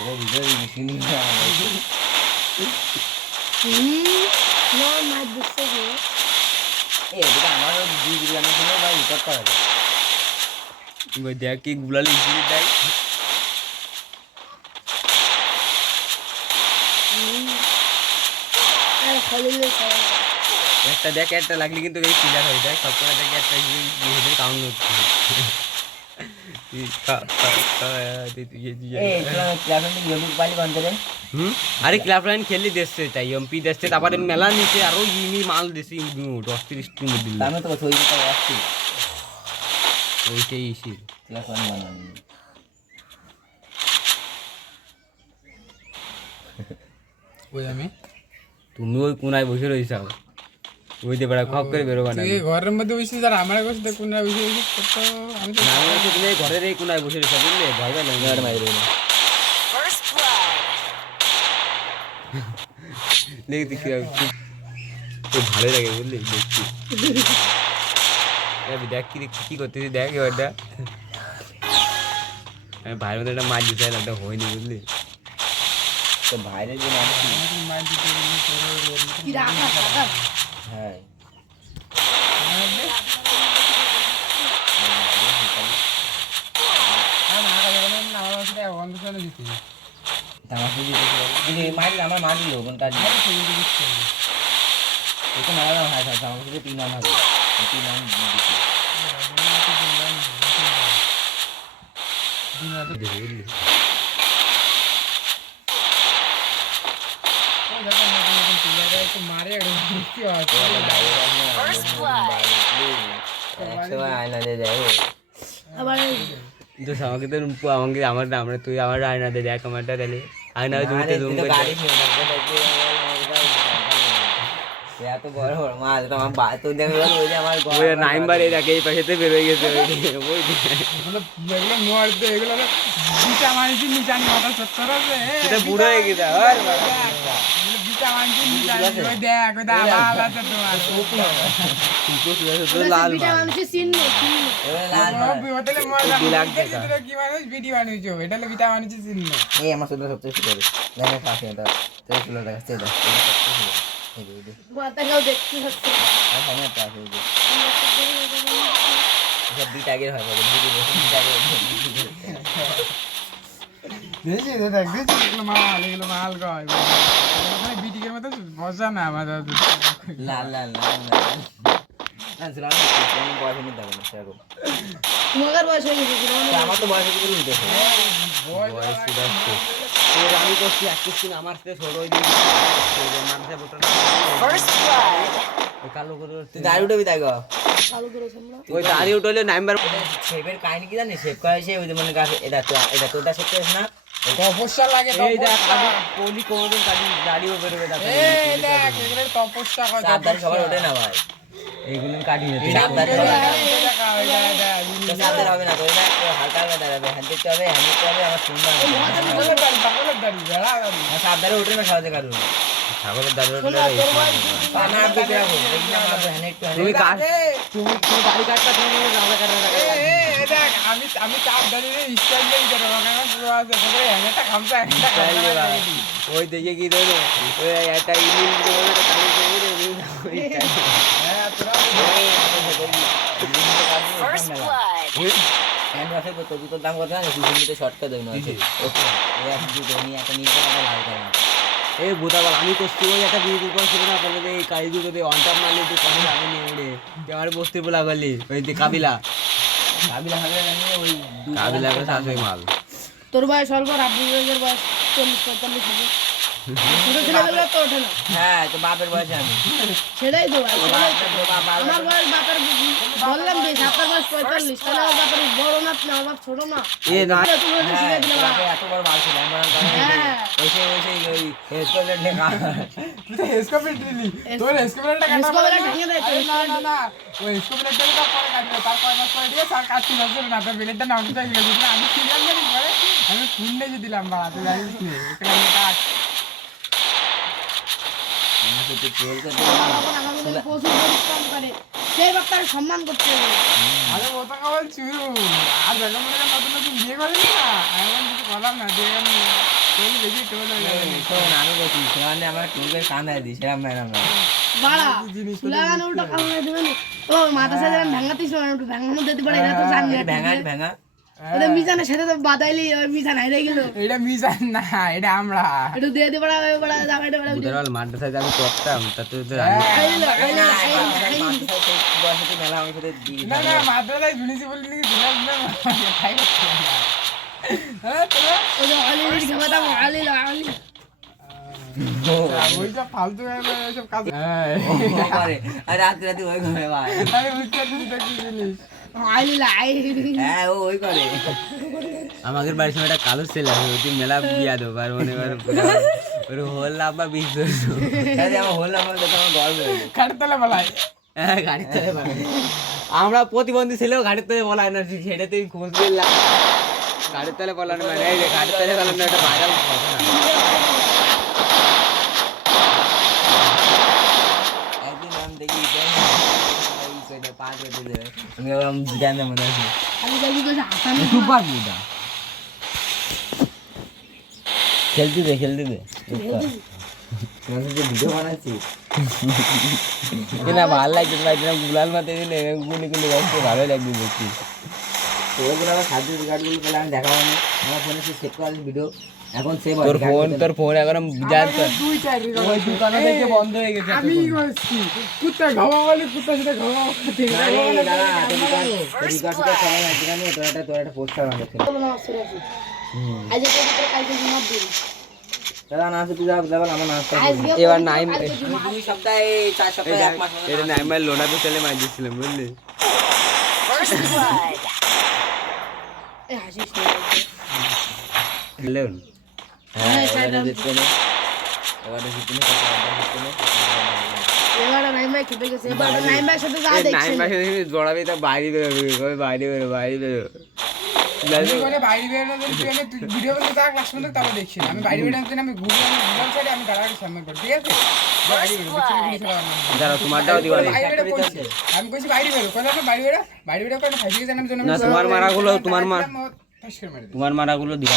এটা ভিতরে মেশিন না মাছ দিচ্ছে যে এটা আমার 2 গ্রামের জন্য ভাই রিকর্ড করা যায় ভাই দেখ কি গুলাল ইজিলি দেখ আর খলিলে একটা দেখ একটা লাগলে কিন্তু এই ক্লিয়ার হয়ে যায় সবসময় দেখে একটা নিজেদের কাউন্ট হচ্ছে আরে ক্লাব লাইন খেললি দেখছে তাই এমপি দেখছে তারপরে মেলা নিচে আরো ইমি মাল দিছে 30 টিম দিল আমি তো কথা হইছে তাই আসছি ওইটাই ইসি ক্লাস ওয়ান বানানি ওই আমি তুমি ওই কোনায় বসে রইছ ওই যে বড় খপ করে বেরোবা না তুই ঘরের মধ্যে বসে আর আমার কাছে তো কোন বসে বসে তো আমি তো না আমি বলছি তুমি ঘরের এই কোনায় বসে রইছ বুঝলে ভয় পাই গাড় না মারি দেব দেখতে কি খুব ভালো লাগে বুঝলি দেখছি দেখ কি করতেছি দেখ এবারটা আমি ভাইয়ের মধ্যে একটা মাছ দিতে একটা হয়নি বুঝলি তো ভাইরে যে মারছি মার দিতে কি রাখা থাকা হ্যাঁ তামাশা দিতে কিন্তু এই মারি আমার মারি লো কোন কাজ এটা মারা না হয় আমার কাছে 3 রান হবে 3 রান দিতে বুঝলি মারে আয়না দিয়ে যায় আবার তো আমাকে তো আমাকে আমার আমরা তুই আমার আয়না দে দেখ আমারটা তাহলে আয়না জুমতে জুম করে গাড়ি এত বড় বড় মাছ তো আমার তো দেখে ওই যে আমার ওই নাইম্বার এই দেখে এই পাশেতে বের হয়ে গেছে ওই এগুলো নোয়ারতে এগুলো বিটা মানছি নিচানি মাথা চত্বর আছে এটা বুড়ো হয়ে গেছে আর বিটা মানছি নিচানি ওই দেখ ওই দাবা আলাদা তোমার লাল বিটা মানুষের চিহ্ন লাল হোটেলে মজা বিলাক দেখা। কি মানুষ ভিডিও বানিয়েছো এটা হলো বিটা মানছি চিহ্ন এই আমার সুন্দর সবচেয়ে সুন্দর দেখে কাছে এটা তো সুন্দর দেখাচ্ছে এটা এই যে মাথাটাও দেখতে হচ্ছে আর সামনে একটা আছে এই যে সব বিট আগে হয় বলে বিট আগে দেখছি তো দেখ দেখছি এগুলো মাল কয় ওখানে বিটিকের মতো মজা না মজা লাল লাল লাল না ঝুলানো কোনো বয়স নেই দেখো না সেরকম তোমার বয়স হয়ে গেছে আমার তো বয়স হচ্ছে বলে দেখো বয়স সুদাচ্ছে তোর আমি করছি একটু দিন আমার থেকে ছোট হয়ে গেছে মানুষের বোতল কালো করে তুই দাঁড়িয়ে উঠবি তাই গো চালু করেছে আমরা ওই দাঁড়িয়ে উঠলে নাম্বার শেপের কাহিনী কি জানিস শেপ করা হয়েছে ওই যে মনে গাছ এটা তোটা শেপ করিস না তপস্যা লাগে এই দেখ তপস্যা পলি কোনদিন কাটি দাঁড়িয়ে বেরোবে দেখো এই দেখ এগুলো তপস্যা করে চারদারি সবার ওঠে না ভাই এইগুলো কাটি চারদারি তপস্যা চারদারি হবে না তো এটা হালকা হালকা দাঁড়াবে হ্যান্ড দিতে হবে হ্যান্ড দিতে হবে আমার সুন্দর চারদারি ওঠে না সহজে কারণ ছাগলের দাঁড়িয়ে পানা আপনি দেখো দেখি না মারবে হ্যান্ড একটু তুমি কাট তুমি গাড়ি কাটটা তুমি রাজা কাটা আমি চাপ দাঁড়িয়ে স্টাইল দিয়ে করে পুরো আছে সবাই হ্যান্ডটা খামছা একটা ওই দেখে কি ধরো ওই একটা ইলিশ করে কালি করে হ্যাঁ তোরা হ্যান্ড ওয়াশের কত জুতোর দাম কত জানিস 200 শর্টকা দেবে না ওকে এই এক জুতো নিয়ে একটা নীল কালার লাল কালার এই বোতাবাল আমি করছি ওই একটা বিয়ে করে ছিল না তাহলে এই কালি দুটোতে অনটাপ মারলে তুই কখন আগে নিয়ে উড়ে আমার বস্তি বলা গলি ওই যে কাবিলা কাবিলা হবে জানি ওই কাবিলা করে শাশুড়ি মাল তোর বয়স অল্প রাব্বুলের বয়স 40-45 হবে ছোট ছেলেগুলো তো ওঠে না হ্যাঁ তো বাপের বয়সে আমি সেটাই তো ভাই আমার বয়স বাপের বললাম বেশ আপনার বয়স 45 তাহলে আমার বাপের বড় না আমার বাপ ছোট না এ না তুমি ওটা শিখে দিলে বাবা। এত বড় মাল ছিল আমি হ্যাঁ ওইসে ওই হেসকোলের লেখা তুই তো এসকোপেট দিলি তোর এসকোপেটটা কাটা এসকোপেটটা ভেঙে দেয় তো, না না না ওই এসকোপেটটা তো পরে কাটবে তারপর না করে দিয়ে তার কাটতে যাচ্ছে না তো বিলেটটা না উঠে গেছে আমি সিরিয়াল করি পরে আমি ফোন দিয়ে দিলাম বাবা তুই জানিস নি এখানে কাট তখন আমাদের প্রচুর পরিশ্রম করে সেই বাচ্চার সম্মান করতে হবে আরে ও তো কেবল চুরু আর বেগম বেগম নতুন নতুন বিয়ে করেনি না এমন কিছু বললাম না যে আমি টোল বেশি টোল হয়ে যাবে না। শোন, আমি বলছি সেখানে আমার টুলকে কান্দায় দিই সেরকম ম্যাডাম না। বাড়া সুলাগান উল্টো কামড়ে দেবেন ও মাথা সাথে ভাঙাতিস না একটু ভাঙানো দিতে পারে এটা তো জানি না ভেঙা ভেঙা ওটা মিজানের সাথে তো বাদাইলি ওই মিজান হাইরে গেল এটা মিজান না, এটা আমরা। একটু দিয়ে দে বড়া ওই বড়া দাম এটা বড়া বুধার বেলা মাঠটা সাথে আমি করতাম তাতে তো খাইলো খাইলো বয়সে মেলা আমার সাথে দিই না না মাদ্রাসায় শুনেছি বলি নাকি দিলাম না, খাই করছিলাম না। হ্যাঁ তোরা ওই যে আলির খাবাটা আলিল আলি ওইটা ফালতু সব কাজ। হ্যাঁ করে আর রাতে রাতে ওই করে ভাই। আরে বুঝতে পারছিস এটা কি জিনিস? আলিল আই হ্যাঁ ও ওই করে। আমাদের বাড়ির সময় একটা কালো ছেলে আছে ওই মেলা বিয়া দেবো আর মনে কর ওর হোল লাম্বা বিষ ধরছো। আরে আমার হল আমার দেখে আমার গর্ব লাগে। খাটতলা বলাই। হ্যাঁ গাড়ির তলে বলে। আমরা প্রতিবন্ধী ছেলেও গাড়ির তলে বলায় না, সেটা তুই খোঁজ পেলাম। গাড়ির তলে বলানো মানে এই যে গাড়ির তলে বলানো একটা ভাইরাল ঘটনা। একদিন আমি দেখি পা কেটে দেবে, আমি বললাম জানে মনে আছে আমি যাবি তো হাসান সুপার বুদা খেলতে দে ভিডিও বানাচ্ছি কিনা ভালো লাগছে ভাই, গুলাল মাতে দিলে গুলি গুলি যাচ্ছে, ভালোই লাগবে দেখছি। তো ওগুলো আবার সার্ভিস কার্ডগুলো পেলে আমি দেখাবো না, আমার ফোনে সে সেভ করা ভিডিও এখন সেভ তোর ফোন এখন জানতো দুই চার ওই দোকানে থেকে বন্ধ হয়ে গেছে। আমি বলছি কুত্তা ঘাওয়া বলে কুত্তা সেটা ঘাওয়া তোর একটা পোস্টার বানাচ্ছে আজ এটা কালকে জমা দিন দাদা না আছে তুই যা বল আমার নাস্তা এবার নাই 2 সপ্তাহে 4 সপ্তাহে 1 মাস এটা নাই মাইল লোনাতে চলে মার দিয়েছিলাম বুঝলি। এ হাসিস লেন হ্যাঁ এবারে দেখতে নে, এবারে দেখতে নে এবারে নাইমা খেতে গেছে এবারে নাইমার সাথে যা নাই দেখছেন মাসে জড়াবি তা বাইরে বেরোবে বাইরে বেরো আমি বলে বাইরে বেরোনো তুই ভিডিও বলতে তার ক্লাস পর্যন্ত তাহলে দেখছি না। আমি বাইরে বেরোতে আমি ঘুরে আমি ঘুরার সাইডে আমি গাড়ি সামনে করি, ঠিক আছে? বাইরে বেরো যারা তোমারটাও দিবা না। আমি কইছি বাইরে বেরো, কথা না বাইরে বেরো কেন ফাইসে জানাম জন্য না তোমার মারাগুলো তোমার তোমার মারাগুলো দিবা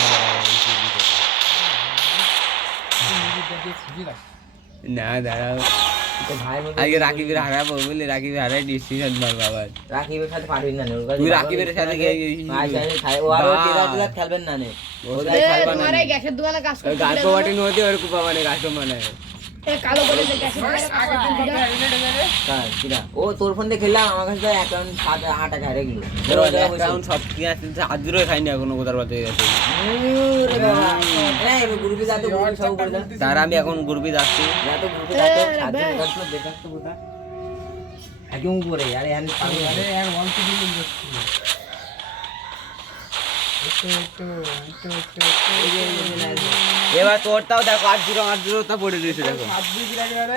না দাঁড়াও তো ভাই বল আজকে রাকিবের হারাবো বুঝলি, রাকিবের হারাই ডিসিশন মার বাবা। রাকিবের সাথে পারবি না নে, তুই রাকিবের সাথে ভাই সাথে খাই ও আর তেরা খেলবেন না নে, এ তোমার এই গ্যাসের দোকানে কাজ করতে গাছ বাটি নদী ওর কুপা মানে গাছ মানে এ কালো করে যে গ্যাসের দোকানে কাজ করতে কার কিরা ও তোর ফোন দিয়ে খেললাম, আমার কাছে অ্যাকাউন্ট 7-8 টাকা হারিয়ে গেল। অ্যাকাউন্ট সব কি আছে আজরও খাইনি এখনো কোথার বাতে গেছে। ওরে বাবা এই গ্রুপে যা তো গ্রুপে সব করে দাও, তার আমি এখন গ্রুপে যাচ্ছি। যা তো গ্রুপে যা তো সাথে গল্প দেখা তো বুঝা একদম উপরে আরে আমি পাগল আরে यार ওয়ান টু দিন বসছি এবার তোরটাও দেখো 8-0 তা পড়ে দিয়েছে দেখো।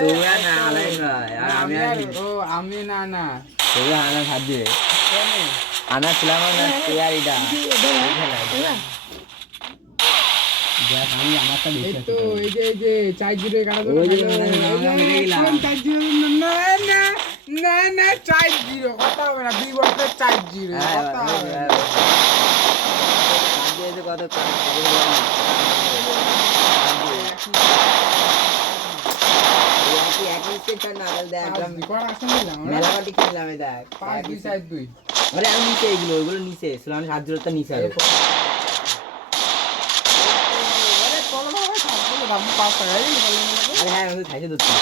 তুই আর না আলাই না আর আমি আর আমি না না তুই আনা ভাত দিয়ে আনা ছিলাম না তুই আর এটা দেখ আমি আমারটা এই দেখি তো এই যে 4-0 কাটা ওই যে আমি রেগে গেলাম। 4-0 না না না না 4-0 কথা হবে না বিবর্তে 4-0 কথা হবে না। কত মেলা পাটি খেললাম দেখ 5-2-4-2 আরে আমি নিচে এগুলো ওইগুলো নিচে আমি 7-0 নিচে আরে হ্যাঁ আমি খাইতে দিচ্ছি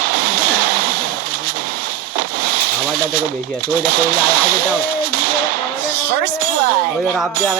আমারটা দেখো বেশি আছে ওই দেখো আগেটাও ওই রাত দিয়ে আর